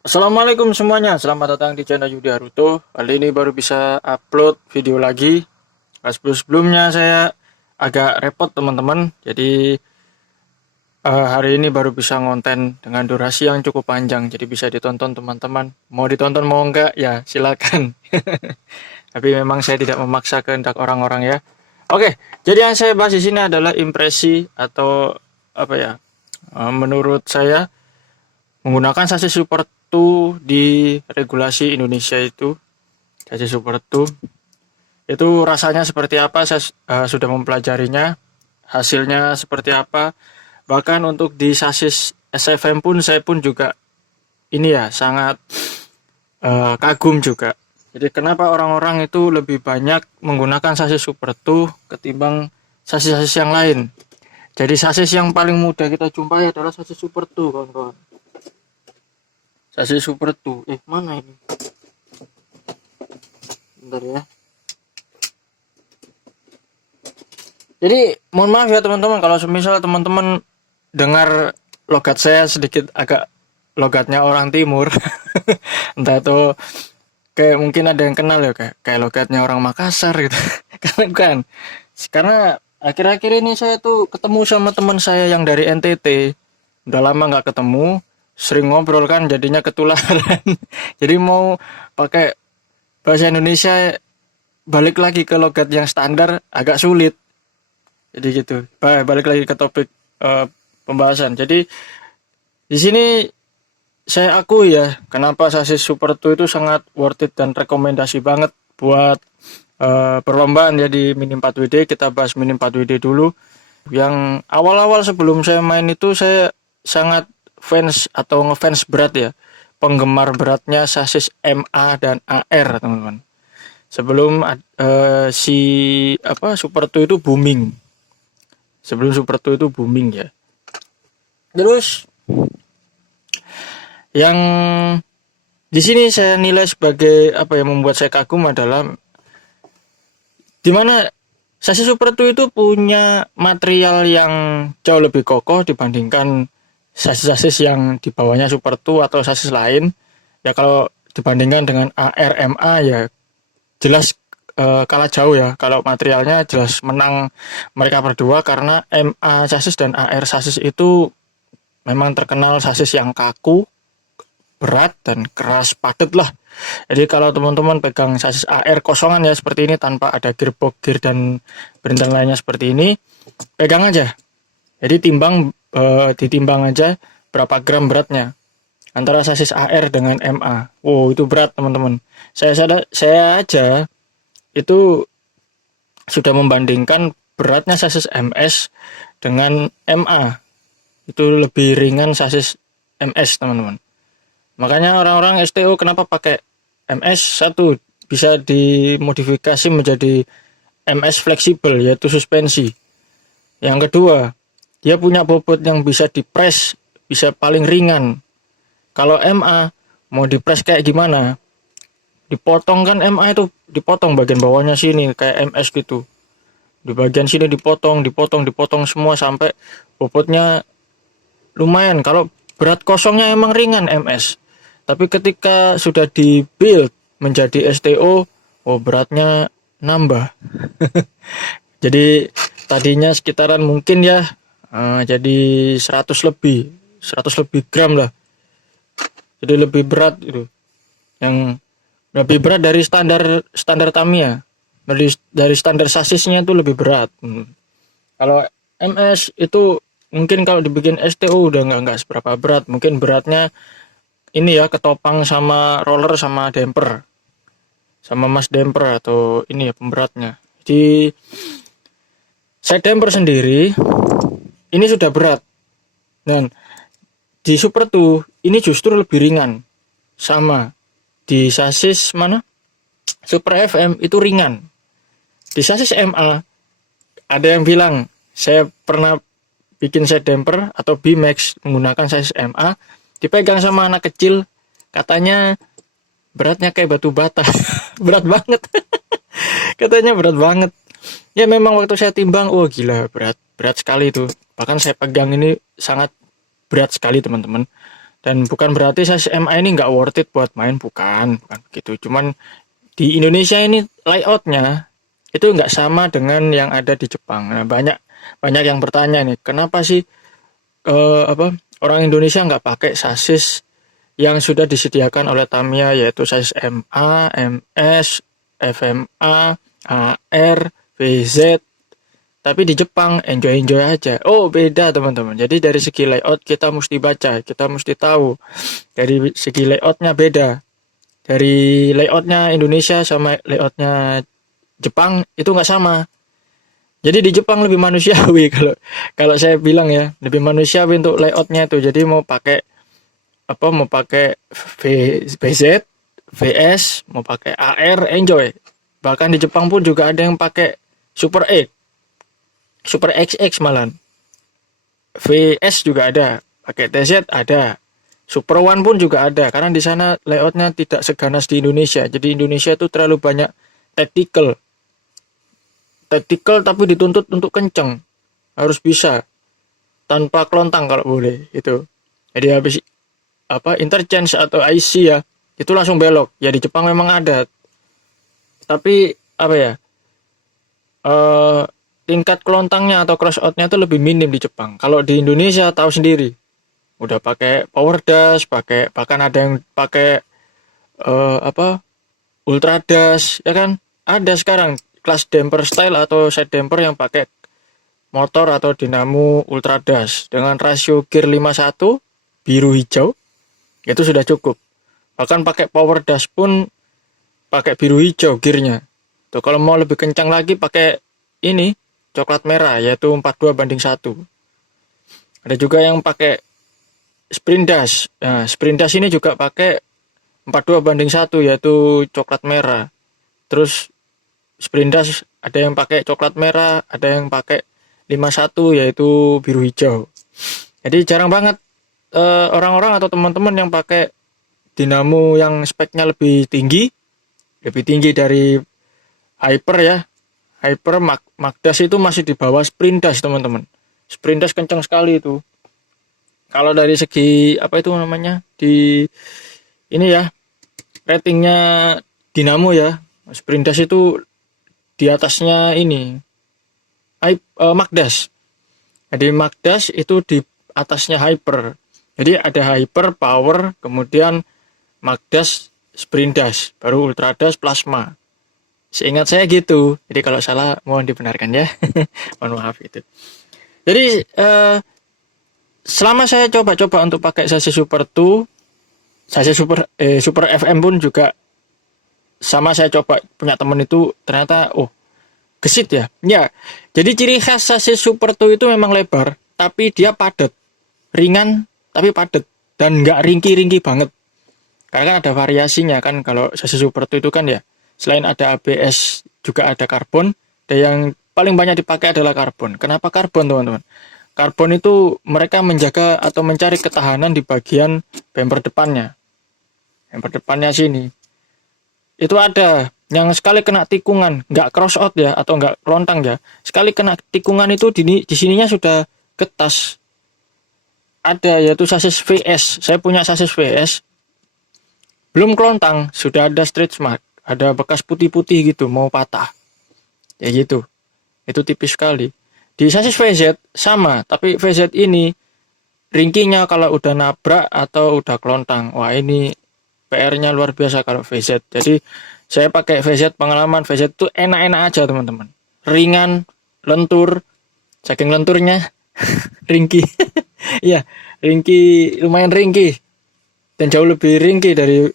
Assalamualaikum semuanya, selamat datang di channel Yudi Haruto. Kali ini baru bisa upload video lagi. Sebelum-sebelumnya saya agak repot teman-teman. Jadi hari ini baru bisa ngonten dengan durasi yang cukup panjang. Jadi bisa ditonton teman-teman. Mau ditonton mau enggak ya silakan. Tapi memang saya tidak memaksa kehendak orang-orang ya. Oke, jadi yang saya bahas di sini adalah impresi atau apa ya? Menurut saya menggunakan sasis Super 2 di regulasi Indonesia itu, sasis Super 2 itu rasanya seperti apa. Saya sudah mempelajarinya, hasilnya seperti apa. Bahkan untuk di sasis SFM pun saya pun juga ini ya sangat kagum juga. Jadi kenapa orang-orang itu lebih banyak menggunakan sasis Super 2 ketimbang sasis-sasis yang lain. Jadi sasis yang paling mudah kita jumpai adalah sasis Super 2 kawan-kawan. Sasis Super 2. Mana ini? Bentar ya. Jadi mohon maaf ya teman-teman kalau semisal teman-teman dengar logat saya sedikit agak logatnya orang timur. Entah itu kayak mungkin ada yang kenal ya kayak logatnya orang Makassar gitu. Karena bukan. Karena akhir-akhir ini saya tuh ketemu sama teman saya yang dari NTT. Udah lama nggak ketemu, sering ngobrol kan jadinya ketularan. Jadi mau pakai bahasa Indonesia balik lagi ke logat yang standar agak sulit. Jadi gitu. Balik lagi ke topik pembahasan. Jadi di sini saya akui ya, kenapa sasis Super 2 itu sangat worth it dan rekomendasi banget buat perlombaan ya di Mini 4WD. Kita bahas Mini 4WD dulu. Yang awal-awal sebelum saya main itu saya sangat fans atau ngefans berat ya. Penggemar beratnya sasis MA dan AR, teman-teman. Sebelum si Super 2 itu booming. Sebelum Super 2 itu booming ya. Terus yang di sini saya nilai sebagai apa yang membuat saya kagum adalah dimana sasis Super 2 itu punya material yang jauh lebih kokoh dibandingkan sasis-sasis yang di bawahnya Super 2 atau sasis lain. Ya kalau dibandingkan dengan ARMA ya jelas kalah jauh ya. Kalau materialnya jelas menang mereka berdua karena MA sasis dan AR sasis itu memang terkenal sasis yang kaku, berat dan keras padat lah. Jadi kalau teman-teman pegang sasis AR kosongan ya seperti ini tanpa ada gearbox, gear dan berintan lainnya seperti ini, pegang aja. Jadi ditimbang aja berapa gram beratnya antara sasis AR dengan MA. Wow, itu berat teman-teman. Saya aja itu sudah membandingkan beratnya sasis MS dengan MA. Itu lebih ringan sasis MS, teman-teman. Makanya orang-orang STO kenapa pakai MS? Satu, bisa dimodifikasi menjadi MS fleksibel, yaitu suspensi. Yang kedua, dia punya bobot yang bisa dipres, bisa paling ringan. Kalau MA mau dipres kayak gimana? Dipotong kan, MA itu dipotong bagian bawahnya sini kayak MS gitu. Di bagian sini dipotong semua sampai bobotnya lumayan. Kalau berat kosongnya emang ringan MS. Tapi ketika sudah dibuild menjadi STO, oh beratnya nambah. Jadi tadinya sekitaran mungkin ya jadi 100 lebih, 100 lebih gram lah. Jadi lebih berat itu. Yang lebih berat dari standar Tamiya. Dari standar sasisnya itu lebih berat. Kalau MS itu mungkin kalau dibikin STO udah nggak seberapa berat. Mungkin beratnya ini ya ketopang sama roller sama damper. Sama mas damper atau ini ya pemberatnya. Di side damper sendiri ini sudah berat. Dan di Super 2 ini justru lebih ringan. Sama di sasis mana? Super FM itu ringan. Di sasis MA ada yang bilang saya pernah bikin side damper atau B-Max menggunakan sasis MA, dipegang sama anak kecil, katanya beratnya kayak batu bata. Berat banget. Katanya berat banget. Ya memang waktu saya timbang, oh gila berat sekali itu. Bahkan saya pegang ini sangat berat sekali teman-teman. Dan bukan berarti sasis MA ini nggak worth it buat main, bukan begitu. Cuman di Indonesia ini layoutnya itu nggak sama dengan yang ada di Jepang. Nah, banyak banyak yang bertanya nih, kenapa sih orang Indonesia nggak pakai sasis yang sudah disediakan oleh Tamiya, yaitu sasis MA, MS, FMA, AR, VZ. Tapi di Jepang enjoy aja. Oh, beda teman-teman. Jadi dari segi layout kita mesti baca, kita mesti tahu. Dari segi layoutnya beda. Dari layoutnya Indonesia sama layoutnya Jepang itu nggak sama. Jadi di Jepang lebih manusiawi kalau kalau saya bilang ya, lebih manusiawi untuk layoutnya itu. Jadi mau pakai mau pakai VZ, VS, mau pakai AR, enjoy. Bahkan di Jepang pun juga ada yang pakai Super 8, Super XX malah. VS juga ada, pakai TZ ada. Super One pun juga ada, karena di sana layoutnya tidak seganas di Indonesia. Jadi Indonesia itu terlalu banyak tactical tapi dituntut untuk kenceng, harus bisa tanpa kelontang kalau boleh itu. Jadi habis interchange atau IC ya, itu langsung belok. Ya di Jepang memang ada, tapi tingkat kelontangnya atau cross outnya itu lebih minim di Jepang. Kalau di Indonesia tahu sendiri, udah pakai power dash, bahkan ada yang pakai ultra dash, ya kan? Ada sekarang kelas damper style atau side damper yang pakai motor atau dinamo ultra dash dengan rasio gear 51 biru hijau, itu sudah cukup. Bahkan pakai power dash pun pakai biru hijau gearnya. Tuh, kalau mau lebih kencang lagi pakai ini coklat merah, yaitu 42:1. Ada juga yang pakai sprint dash. Nah, sprint dash ini juga pakai 42:1, yaitu coklat merah. Terus sprint dash ada yang pakai coklat merah, ada yang pakai 51 yaitu biru hijau. Jadi jarang banget orang-orang atau teman-teman yang pakai dinamo yang speknya lebih tinggi dari Hyper ya. Hyper Magdas itu masih di bawah Sprint Dash, teman-teman. Sprint Dash kencang sekali itu. Kalau dari segi di ini ya, ratingnya dinamo ya, Sprint Dash itu di atasnya ini Magdas. Jadi Magdas itu di atasnya Hyper. Jadi ada Hyper, Power, kemudian Magdas, Sprint Dash, baru Ultra Dash, Plasma. Seingat saya gitu. Jadi kalau salah mohon dibenarkan ya. Mohon maaf itu. Jadi selama saya coba-coba untuk pakai sasis Super 2, sasis Super FM pun juga sama, saya coba punya temen itu ternyata gesit ya. Ya. Jadi ciri khas sasis Super 2 itu memang lebar, tapi dia padat. Ringan tapi padat dan enggak ringkih-ringkih banget. Karena kan ada variasinya kan, kalau sasis Super 2 itu kan ya, selain ada ABS juga ada karbon, dan yang paling banyak dipakai adalah karbon. Kenapa karbon, teman-teman? Karbon itu mereka menjaga atau mencari ketahanan di bagian bumper depannya. Bumper depannya sini. Itu ada yang sekali kena tikungan, nggak cross out ya, atau nggak kelontang ya. Sekali kena tikungan itu di sininya sudah getas. Ada, yaitu sasis VS. Saya punya sasis VS. Belum kelontang, sudah ada stretch mark. Ada bekas putih-putih gitu, mau patah. Ya gitu. Itu tipis sekali. Di sasis VZ sama, tapi VZ ini ringkihnya kalau udah nabrak atau udah kelontang. Wah, ini PR-nya luar biasa kalau VZ. Jadi saya pakai VZ, pengalaman VZ itu enak-enak aja, teman-teman. Ringan, lentur, saking lenturnya ringkih. Iya, ringkih, lumayan ringkih. Dan jauh lebih ringkih dari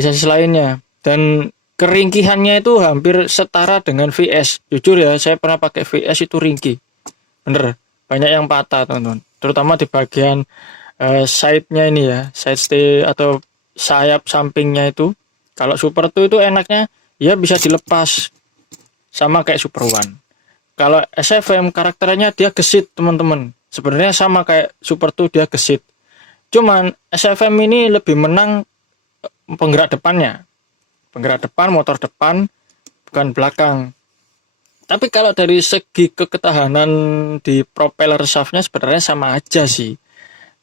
sasis lainnya. Dan keringkihannya itu hampir setara dengan VS. Jujur ya, saya pernah pakai VS itu ringkih. Bener, banyak yang patah, teman-teman. Terutama di bagian side-nya ini ya, side stay atau sayap sampingnya itu. Kalau Super 2 itu enaknya ya bisa dilepas, sama kayak Super One. Kalau SFM karakternya dia gesit, teman-teman. Sebenarnya sama kayak Super 2, dia gesit. Cuman SFM ini lebih menang penggerak depannya. Penggerak depan, motor depan, bukan belakang. Tapi kalau dari segi ketahanan di propeller shaftnya sebenarnya sama aja sih.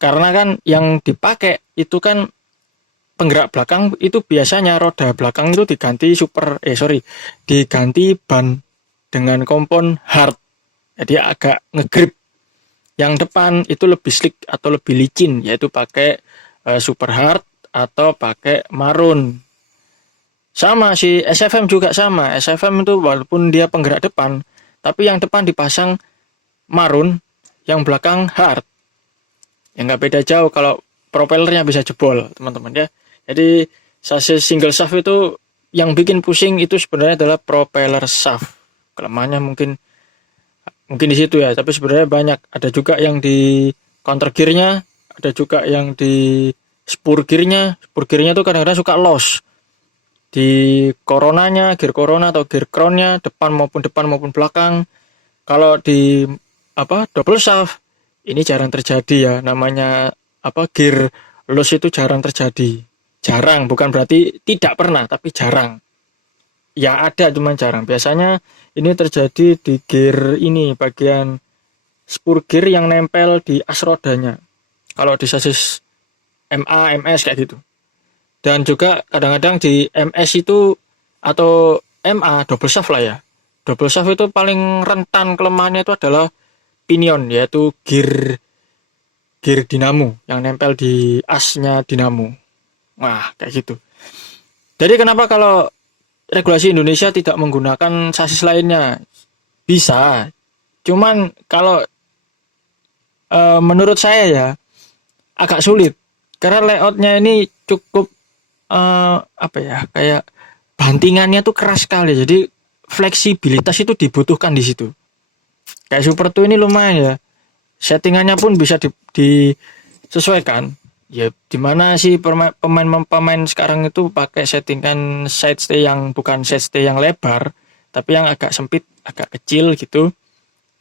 Karena kan yang dipakai itu kan penggerak belakang, itu biasanya roda belakang itu diganti ban dengan kompon hard. Jadi agak ngegrip. Yang depan itu lebih slick atau lebih licin, yaitu pakai super hard atau pakai marun. Sama si SFM juga sama. SFM itu walaupun dia penggerak depan, tapi yang depan dipasang marun, yang belakang hard. Ya nggak beda jauh kalau propellernya bisa jebol, teman-teman ya. Jadi sasis single shaft itu yang bikin pusing itu sebenarnya adalah propeller shaft. Kelemahannya mungkin di situ ya, tapi sebenarnya banyak. Ada juga yang di counter gearnya, ada juga yang di spur gearnya. Spur gearnya tuh kadang-kadang suka loss di coronanya, gear corona atau gear crownnya, depan maupun belakang. Kalau di double shaft ini jarang terjadi ya, namanya gear loss itu jarang terjadi. Jarang, bukan berarti tidak pernah, tapi jarang. Ya ada, cuman jarang. Biasanya ini terjadi di gear ini, bagian spur gear yang nempel di as rodanya. Kalau di sasis MA, MS kayak gitu. Dan juga kadang-kadang di MS itu atau MA double shaft lah ya. Double shaft itu paling rentan kelemahannya itu adalah pinion, yaitu gear dinamo yang nempel di asnya dinamo. Wah, kayak gitu. Jadi kenapa kalau regulasi Indonesia tidak menggunakan sasis lainnya? Bisa. Cuman kalau menurut saya ya agak sulit. Karena layoutnya ini cukup kayak bantingannya tuh keras sekali. Jadi fleksibilitas itu dibutuhkan di situ. Kayak Super 2 ini lumayan ya. Settingannya pun bisa disesuaikan. Ya dimana sih pemain sekarang itu pakai settingan side stay yang bukan side stay yang lebar, tapi yang agak sempit, agak kecil gitu,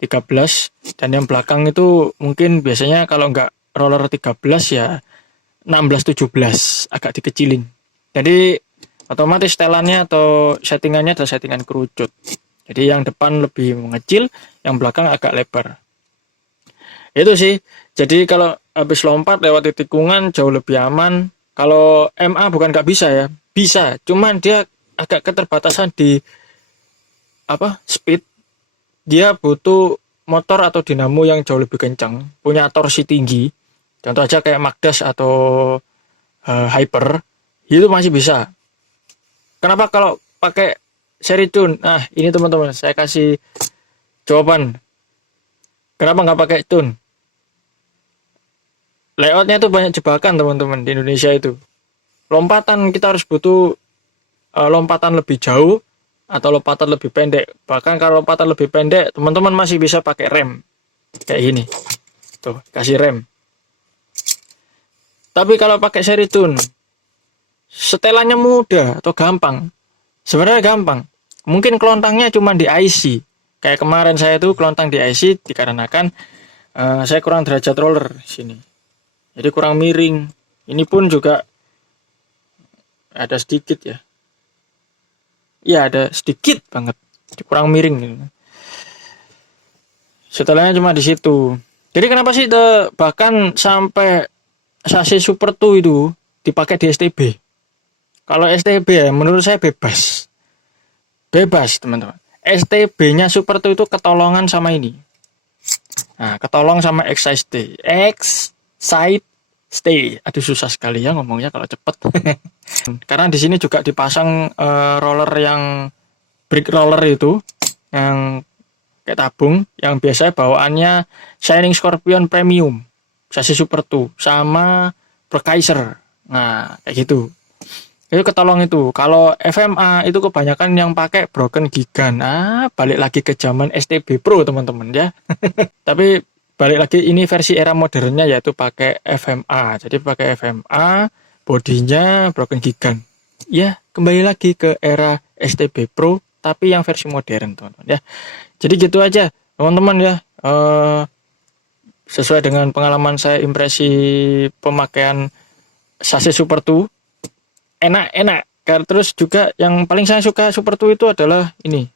13, dan yang belakang itu mungkin biasanya kalau nggak roller 13 ya 16-17, agak dikecilin. Jadi otomatis setelannya atau settingannya adalah settingan kerucut. Jadi yang depan lebih mengecil, yang belakang agak lebar. Itu sih. Jadi kalau habis lompat lewat tikungan jauh lebih aman. Kalau MA bukan nggak bisa ya, bisa. Cuman dia agak keterbatasan di speed. Dia butuh motor atau dinamo yang jauh lebih kencang, punya torsi tinggi. Contoh aja kayak Magdas atau Hyper, itu masih bisa. Kenapa kalau pakai seri tune? Nah, ini teman-teman, saya kasih jawaban. Kenapa nggak pakai tune? Layoutnya tuh banyak jebakan teman-teman di Indonesia itu. Lompatan kita harus butuh lompatan lebih jauh atau lompatan lebih pendek. Bahkan kalau lompatan lebih pendek, teman-teman masih bisa pakai rem. Kayak gini. Tuh, kasih rem. Tapi kalau pakai seri tune, setelannya mudah atau gampang. Sebenarnya gampang. Mungkin kelontangnya cuma di IC. Kayak kemarin saya tuh kelontang di IC dikarenakan saya kurang derajat roller sini. Jadi kurang miring. Ini pun juga ada sedikit ya. Iya ada sedikit banget. Kurang miring. Setelahnya cuma di situ. Jadi kenapa sih bahkan sampai sasis Super 2 itu dipakai di STB? Kalau STB ya menurut saya bebas. Bebas teman-teman. STB-nya Super 2 itu ketolongan sama ini. Nah, ketolong sama Excite Stay. Aduh susah sekali ya ngomongnya kalau cepet. Karena di sini juga dipasang roller yang brick roller itu yang kayak tabung, yang biasanya bawaannya Shining Scorpion Premium, sasis Super 2 sama Berkaiser. Nah, kayak gitu. Itu ketolong itu. Kalau FMA itu kebanyakan yang pakai Broken Gigan. Balik lagi ke zaman STB Pro teman-teman ya. Tapi balik lagi ini versi era modernnya yaitu pakai FMA. Jadi pakai FMA, bodinya Broken Gigan. Ya, kembali lagi ke era STB Pro tapi yang versi modern teman-teman ya. Jadi gitu aja teman-teman ya. Sesuai dengan pengalaman saya, impresi pemakaian sasis Super 2 enak. Terus juga yang paling saya suka Super 2 itu adalah ini.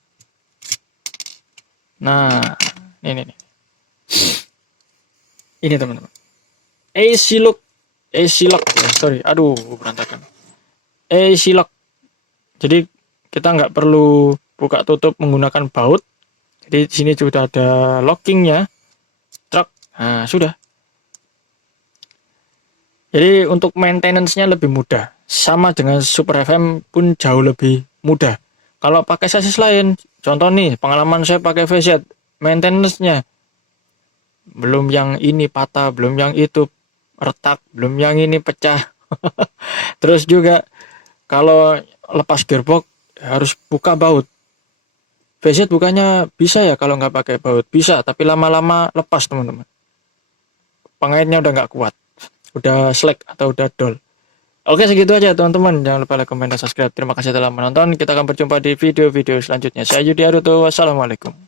Nah, ini teman-teman. AC lock, AC lock ya, sorry, aduh berantakan. AC lock. Jadi kita nggak perlu buka tutup menggunakan baut. Jadi di sini sudah ada lockingnya, truk. Nah sudah. Jadi untuk maintenance-nya lebih mudah. Sama dengan Super FM pun jauh lebih mudah. Kalau pakai sasis lain, contoh nih pengalaman saya pakai VZ, maintenance-nya belum yang ini patah, belum yang itu retak, belum yang ini pecah. Terus juga kalau lepas gearbox harus buka baut. VZ bukannya bisa ya kalau nggak pakai baut? Bisa, tapi lama-lama lepas teman-teman. Pengaitnya udah nggak kuat, udah slack atau udah dull. Oke, segitu aja teman-teman. Jangan lupa like, komen, dan subscribe. Terima kasih telah menonton. Kita akan berjumpa di video-video selanjutnya. Saya Yudi Aruto. Wassalamualaikum.